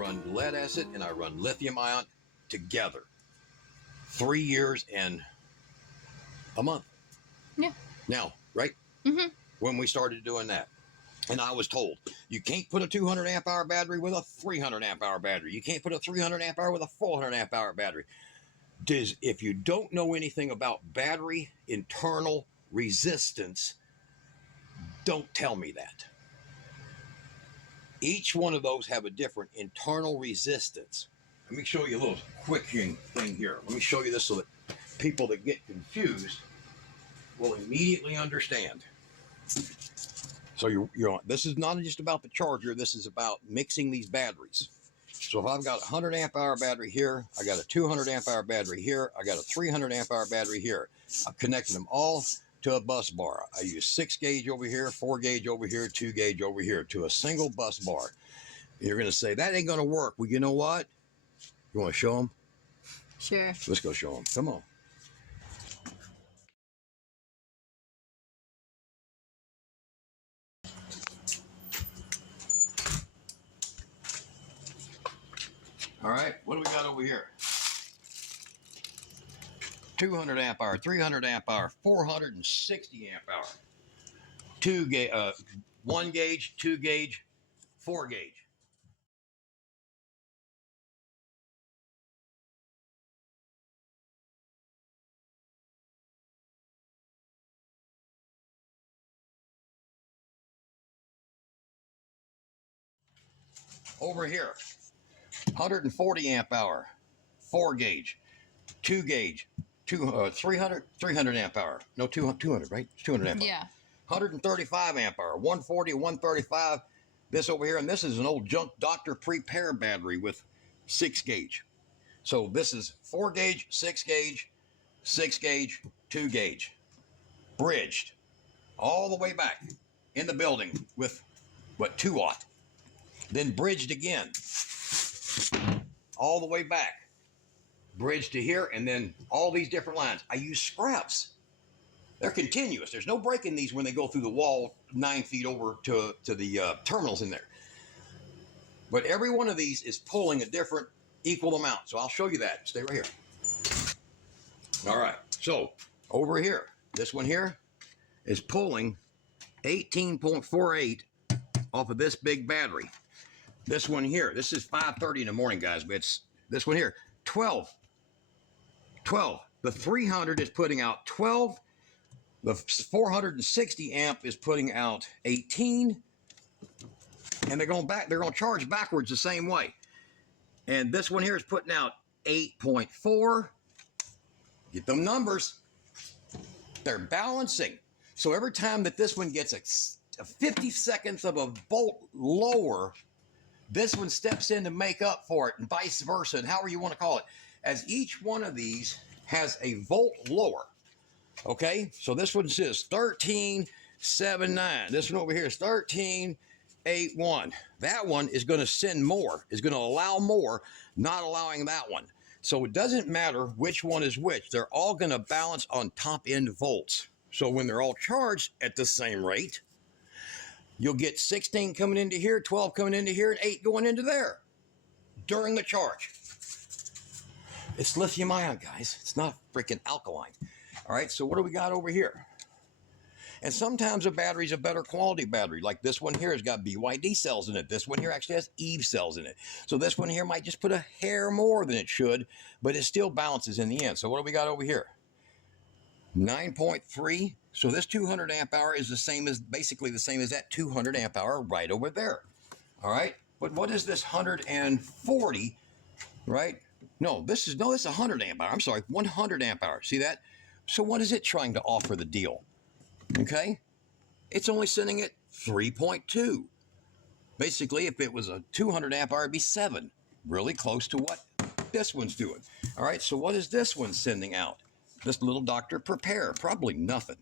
run lead acid and I run lithium ion together. 3 years and a month. Yeah. Now, right? Mm-hmm. When we started doing that. And I was told, you can't put a 200 amp hour battery with a 300 amp hour battery. You can't put a 300 amp hour with a 400 amp hour battery. If you don't know anything about battery internal resistance, don't tell me that. Each one of those have a different internal resistance. Let me show you a little quick thing here. Let me show you this so that people that get confused will immediately understand. So this is not just about the charger. This is about mixing these batteries. So if I've got a 100 amp hour battery here, I got a 200 amp hour battery here, I got a 300 amp hour battery here. I've connected them all to a bus bar. I use 6 gauge over here, 4 gauge over here, 2 gauge over here to a single bus bar. You're going to say, that ain't going to work. Well, you know what? You want to show them? Sure. Let's go show them. Come on. All right, what do we got over here? 200 amp hour, 300 amp hour, 460 amp hour. 1 gauge, 2 gauge, 4 gauge. Over here, 140 amp hour, 4 gauge, 2 gauge, 300 amp hour. No, 200, right? 200 amp hour. Yeah. 135 amp hour, 140, 135. This over here, and this is an old junk Dr. Prepare battery with 6 gauge. So this is 4 gauge, 6 gauge, 6 gauge, 2 gauge. Bridged all the way back in the building with, 2 watt. Then bridged again all the way back. Bridged to here, and then all these different lines. I use scraps. They're continuous. There's no break in these when they go through the wall 9 feet over to the terminals in there. But every one of these is pulling a different equal amount. So I'll show you that. Stay right here. All right. So over here, this one here is pulling 18.48 off of this big battery. This one here, this is 5:30 in the morning, guys, but it's this one here, 12. The 300 is putting out 12. The 460 amp is putting out 18. And they're going to charge backwards the same way. And this one here is putting out 8.4. Get them numbers. They're balancing. So every time that this one gets a 50 seconds of a volt lower, this one steps in to make up for it, and vice versa, and however you want to call it, as each one of these has a volt lower. Okay, so this one says 13.79. This one over here is 13.81. That one is going to send more, is going to allow more, not allowing that one. So it doesn't matter which one is which. They're all going to balance on top end volts. So when they're all charged at the same rate, you'll get 16 coming into here, 12 coming into here, and 8 going into there during the charge. It's lithium ion, guys. It's not freaking alkaline. All right, so what do we got over here? And sometimes a battery's a better quality battery. Like this one here has got BYD cells in it. This one here actually has Eve cells in it. So this one here might just put a hair more than it should, but it still balances in the end. So what do we got over here? 9.3. So this 200 amp hour is basically the same as that 200 amp hour right over there. All right. But what is this 140, right? No, this is 100 amp hour. I'm sorry, 100 amp hour. See that? So what is it trying to offer the deal? Okay. It's only sending it 3.2. Basically, if it was a 200 amp hour, it'd be 7. Really close to what this one's doing. All right. So what is this one sending out? This little Dr. Prepare, probably nothing.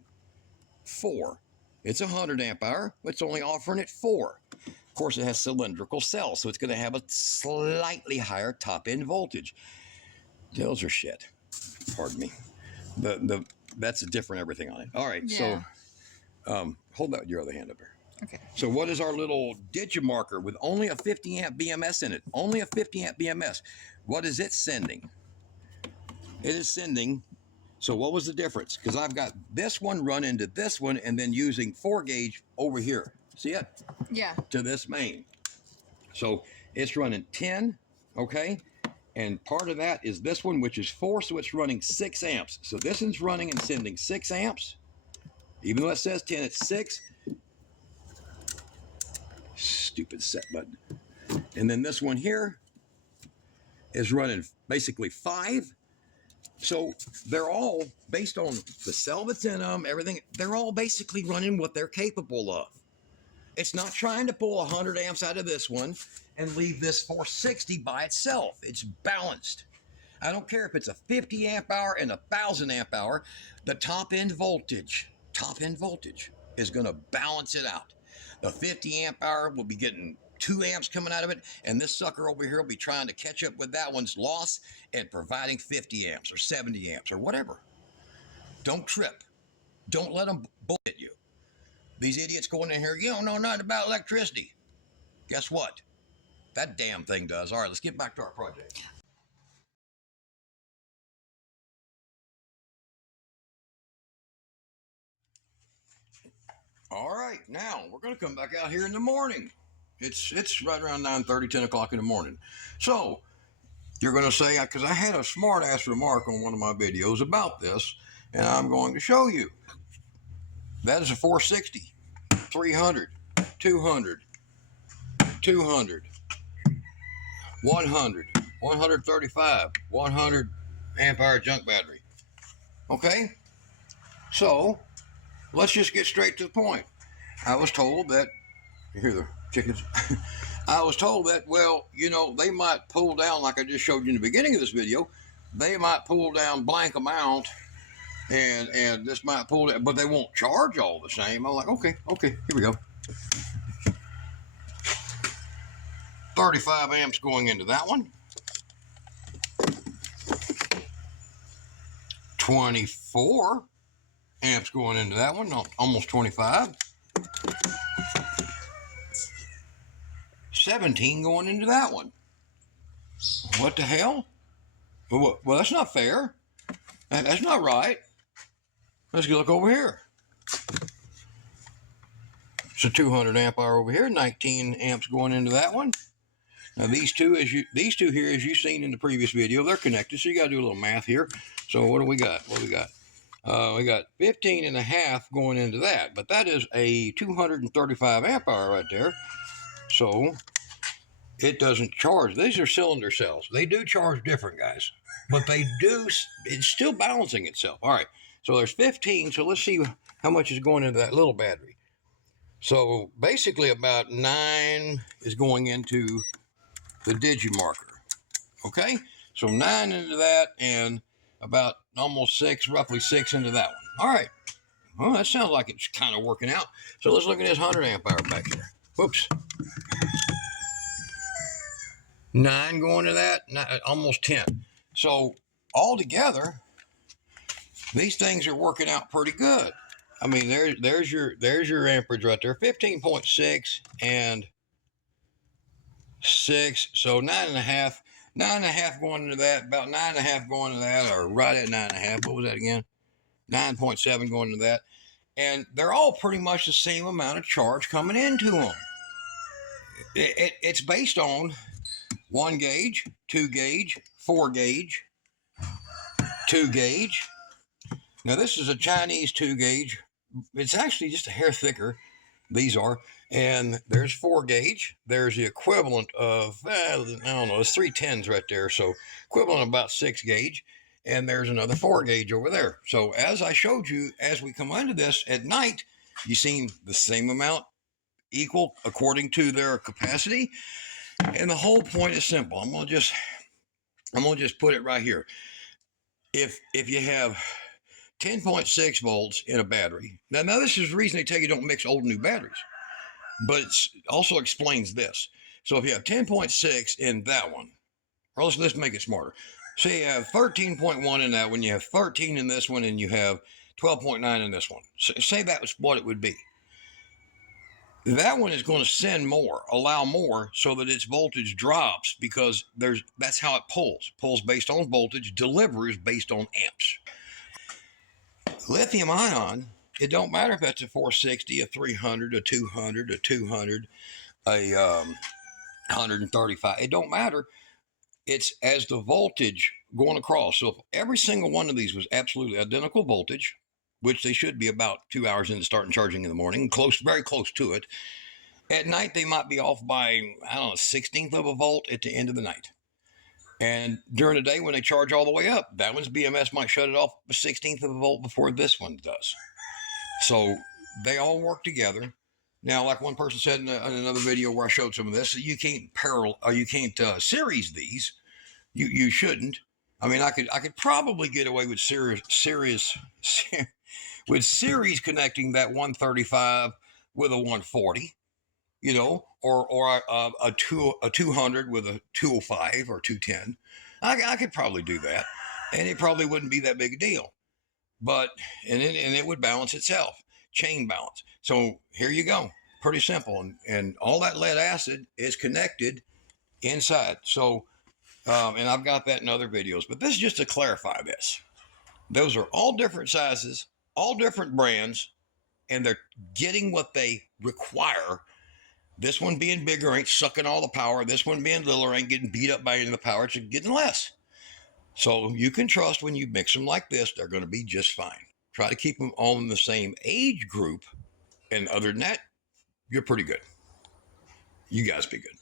4. It's 100 amp hour. It's only offering it 4. Of course, it has cylindrical cells, so it's going to have a slightly higher top end voltage. Those are shit. Pardon me. That's a different everything on it. All right, yeah. So hold out your other hand up here. Okay. So what is our little digimarker with only a 50 amp BMS in it? Only a 50 amp BMS. What is it sending? It is sending. So what was the difference? Because I've got this one run into this one and then using 4 gauge over here. See it? Yeah. To this main. So it's running 10, okay? And part of that is this one, which is 4, so it's running 6 amps. So this one's running and sending 6 amps. Even though it says 10, it's 6. Stupid set button. And then this one here is running basically 5. So they're all based on the cell that's in them, everything. They're all basically running what they're capable of. It's not trying to pull 100 amps out of this one and leave this 460 by itself. It's balanced. I don't care if it's a 50 amp hour and 1,000 amp hour. The top end voltage is going to balance it out. The 50 amp hour will be getting 2 amps coming out of it, and this sucker over here will be trying to catch up with that one's loss and providing 50 amps or 70 amps or whatever. Don't trip. Don't let them bullshit you. These idiots going in here, you don't know nothing about electricity. Guess what? That damn thing does. All right, let's get back to our project. All right, now we're going to come back out here in the morning. It's right around 9:30, 10 o'clock in the morning. So you're going to say, because I had a smart ass remark on one of my videos about this, and I'm going to show you. That is a 460, 300, 200, 200, 100, 135, 100 amp hour junk battery. Okay? So let's just get straight to the point. I was told that, you hear the chickens? I was told that, well, you know, they might pull down, like I just showed you in the beginning of this video, they might pull down blank amount and this might pull it, but they won't charge all the same. I'm like, okay, here we go. 35 amps going into that one. 24 amps going into that one, almost 25. 17 going into that one. What the hell? Well, that's not fair. That's not right. Let's go look over here. It's a 200 amp hour over here, 19 amps going into that one. Now these two here, as you've seen in the previous video, they're connected, so you got to do a little math here. So what do we got? We got 15 and a half going into that, but that is a 235 amp hour right there. So it doesn't charge. These are cylinder cells. They do charge different, guys, but it's still balancing itself. All right, so there's 15, so let's see how much is going into that little battery. So basically about 9 is going into the digimarker. Okay, so 9 into that and about almost 6, roughly 6 into that one. All right, well, that sounds like it's kind of working out. So let's look at this 100 amp hour back here. Whoops. 9 going to that, almost 10. So altogether, these things are working out pretty good. I mean, there's your amperage right there, 15.6 and 6. So 9.5 going into that, about 9.5 going into that, or right at 9.5. What was that again? 9.7 going into that, and they're all pretty much the same amount of charge coming into them. It's based on 1 gauge, 2 gauge, 4 gauge, 2 gauge. Now this is a Chinese 2 gauge. It's actually just a hair thicker. These are. And there's 4 gauge. There's the equivalent of, I don't know, there's 3 10s right there. So equivalent of about 6 gauge. And there's another 4 gauge over there. So as I showed you, as we come into this at night, you see the same amount equal according to their capacity. And the whole point is simple. I'm gonna just put it right here. If you have 10.6 volts in a battery, now this is the reason they tell you don't mix old and new batteries, but it also explains this. So if you have 10.6 in that one, or let's make it smarter. So you have 13.1 in that one, you have 13 in this one, and you have 12.9 in this one. So say that was what it would be. That one is going to send more, allow more, so that its voltage drops because that's how it pulls based on voltage, delivers based on amps. Lithium ion, it don't matter if that's a 460, a 300, a 200, a 200, a 135. It don't matter. It's as the voltage going across. So if every single one of these was absolutely identical voltage, which they should be about 2 hours into starting charging in the morning, very close to it. At night, they might be off by, I don't know, 16th of a volt at the end of the night. And during the day, when they charge all the way up, that one's BMS might shut it off a 16th of a volt before this one does. So they all work together. Now, like one person said in another video where I showed some of this, you can't series these. You shouldn't. I mean, I could probably get away with with series connecting that 135 with a 140, or a 200 with a 205 or 210. I could probably do that, and it probably wouldn't be that big a deal. But and it would balance itself, chain balance. So here you go, pretty simple, and all that lead acid is connected inside. So and I've got that in other videos, but this is just to clarify this. Those are all different sizes, all different brands, and they're getting what they require. This one being bigger ain't sucking all the power. This one being littler ain't getting beat up by any of the power. It's getting less. So you can trust when you mix them like this, they're going to be just fine. Try to keep them all in the same age group. And other than that, you're pretty good. You guys be good.